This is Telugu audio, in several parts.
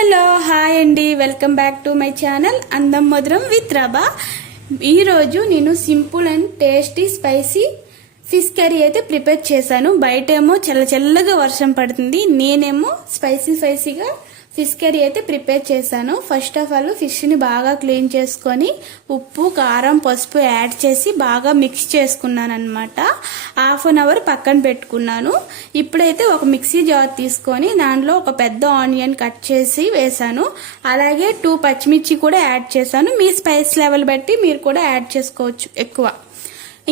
హలో హాయ్ అండి, welcome back to my channel అందం మధురం విత్ రబా. ఈరోజు నేను simple and tasty spicy fish curry అయితే ప్రిపేర్ చేశాను. బయటేమో చల్లగా వర్షం పడుతుంది, నేనేమో స్పైసీగా ఫిష్ కర్రీ అయితే ప్రిపేర్ చేశాను. ఫస్ట్ ఆఫ్ ఆల్ ఫిష్ని బాగా క్లీన్ చేసుకొని ఉప్పు కారం పసుపు యాడ్ చేసి బాగా మిక్స్ చేసుకున్నాను అనమాట. హాఫ్ అన్ అవర్ పక్కన పెట్టుకున్నాను. ఇప్పుడైతే ఒక మిక్సీ జార్ తీసుకొని దాంట్లో ఒక పెద్ద ఆనియన్ కట్ చేసి వేసాను. అలాగే 2 పచ్చిమిర్చి కూడా యాడ్ చేశాను. మీ స్పైస్ లెవెల్ బట్టి మీరు కూడా యాడ్ చేసుకోవచ్చు ఎక్కువ.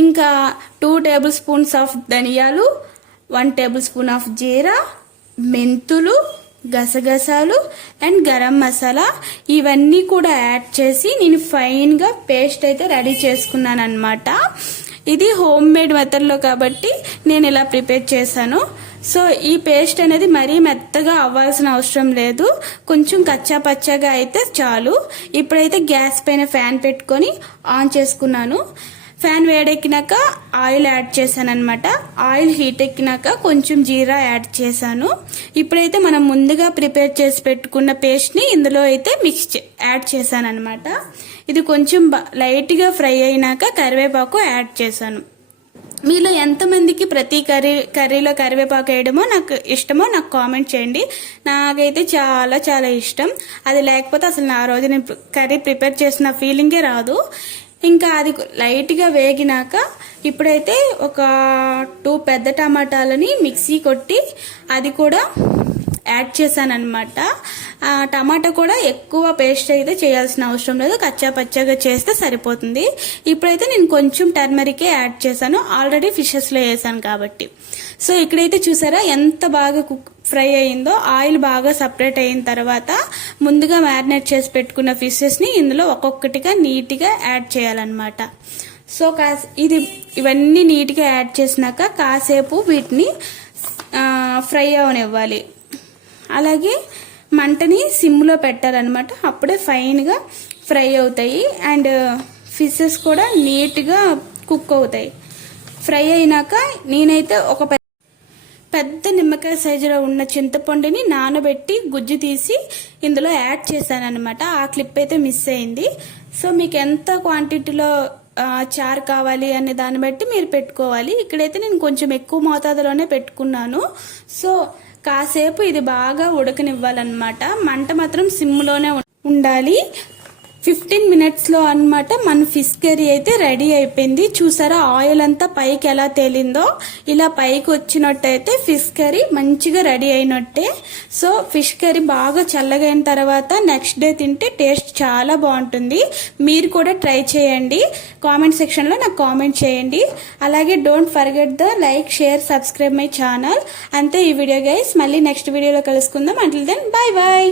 ఇంకా 2 టేబుల్ స్పూన్స్ ఆఫ్ ధనియాలు, 1 టేబుల్ స్పూన్ ఆఫ్ జీరా, మెంతులు, గసగసాలు అండ్ గరం మసాలా ఇవన్నీ కూడా యాడ్ చేసి నేను ఫైన్గా పేస్ట్ అయితే రెడీ చేసుకున్నాను అనమాట. ఇది హోమ్ మేడ్ మెథడ్లో కాబట్టి నేను ఇలా ప్రిపేర్ చేశాను. సో ఈ పేస్ట్ అనేది మరీ మెత్తగా అవ్వాల్సిన అవసరం లేదు, కొంచెం కచ్చా పచ్చగా అయితే చాలు. ఇప్పుడైతే గ్యాస్ పైన ఫ్యాన్ పెట్టుకొని ఆన్ చేసుకున్నాను. ఫ్యాన్ వేడెక్కినాక ఆయిల్ యాడ్ చేశాను అనమాట. ఆయిల్ హీట్ ఎక్కినాక కొంచెం జీరా యాడ్ చేశాను. ఇప్పుడైతే మనం ముందుగా ప్రిపేర్ చేసి పెట్టుకున్న పేస్ట్ని ఇందులో అయితే యాడ్ చేశాను అనమాట. ఇది కొంచెం లైట్గా ఫ్రై అయినాక కరివేపాకు యాడ్ చేశాను. మీలో ఎంతమందికి ప్రతి కర్రీలో కరివేపాకు వేయడమో నాకు ఇష్టమో నాకు కామెంట్ చేయండి. నాకైతే చాలా ఇష్టం. అది లేకపోతే అసలు నా రోజు నేను కర్రీ ప్రిపేర్ చేసిన ఫీలింగే రాదు. ఇంకా అది లైట్గా వేగినాక ఇప్పుడైతే ఒక 2 పెద్ద టమాటాలని మిక్సీ కొట్టి అది కూడా యాడ్ చేశాను అనమాట. టమాటా కూడా ఎక్కువ పేస్ట్ అయితే చేయాల్సిన అవసరం లేదు, కచ్చా పచ్చగా చేస్తే సరిపోతుంది. ఇప్పుడైతే నేను కొంచెం టర్మరికే యాడ్ చేశాను, ఆల్రెడీ ఫిషెస్లో వేసాను కాబట్టి. సో ఇక్కడైతే చూసారా ఎంత బాగా ఫ్రై అయిందో. ఆయిల్ బాగా సపరేట్ అయిన తర్వాత ముందుగా మ్యారినేట్ చేసి పెట్టుకున్న ఫిషెస్ని ఇందులో ఒక్కొక్కటిగా నీట్గా యాడ్ చేయాలన్నమాట. సో ఇవన్నీ నీట్గా యాడ్ చేసినాక కాసేపు వీటిని ఫ్రై అవనివ్వాలి. అలాగే మంటని సిమ్లో పెట్టాలన్నమాట, అప్పుడే ఫైన్గా ఫ్రై అవుతాయి అండ్ ఫిషెస్ కూడా నీట్గా కుక్ అవుతాయి. ఫ్రై అయినాక నేనైతే ఒక పెద్ద నిమ్మకాయ సైజులో ఉన్న చింతపండుని నానబెట్టి గుజ్జు తీసి ఇందులో యాడ్ చేశాను అనమాట. ఆ క్లిప్ అయితే మిస్ అయింది. సో మీకు ఎంత క్వాంటిటీలో చారు కావాలి అనే దాన్ని బట్టి మీరు పెట్టుకోవాలి. ఇక్కడైతే నేను కొంచెం ఎక్కువ మోతాదులోనే పెట్టుకున్నాను. సో కాసేపు ఇది బాగా ఉడకనివ్వాలన్నమాట. మంట మాత్రం సిమ్లోనే ఉండాలి. 15 మినిట్స్లో అనమాట మన ఫిష్ కర్రీ అయితే రెడీ అయిపోయింది. చూసారా ఆయిల్ అంతా పైకి ఎలా తేలిందో, ఇలా పైకి వచ్చినట్టయితే ఫిష్ కర్రీ మంచిగా రెడీ అయినట్టే. సో ఫిష్ కర్రీ బాగా చల్లగా అయిన తర్వాత నెక్స్ట్ డే తింటే టేస్ట్ చాలా బాగుంటుంది. మీరు కూడా ట్రై చేయండి. కామెంట్ సెక్షన్లో నాకు కామెంట్ చేయండి. అలాగే don't forget the like share subscribe my channel. అంతే ఈ వీడియో గైస్. మళ్ళీ నెక్స్ట్ వీడియోలో కలుసుకుందాం. Until then bye.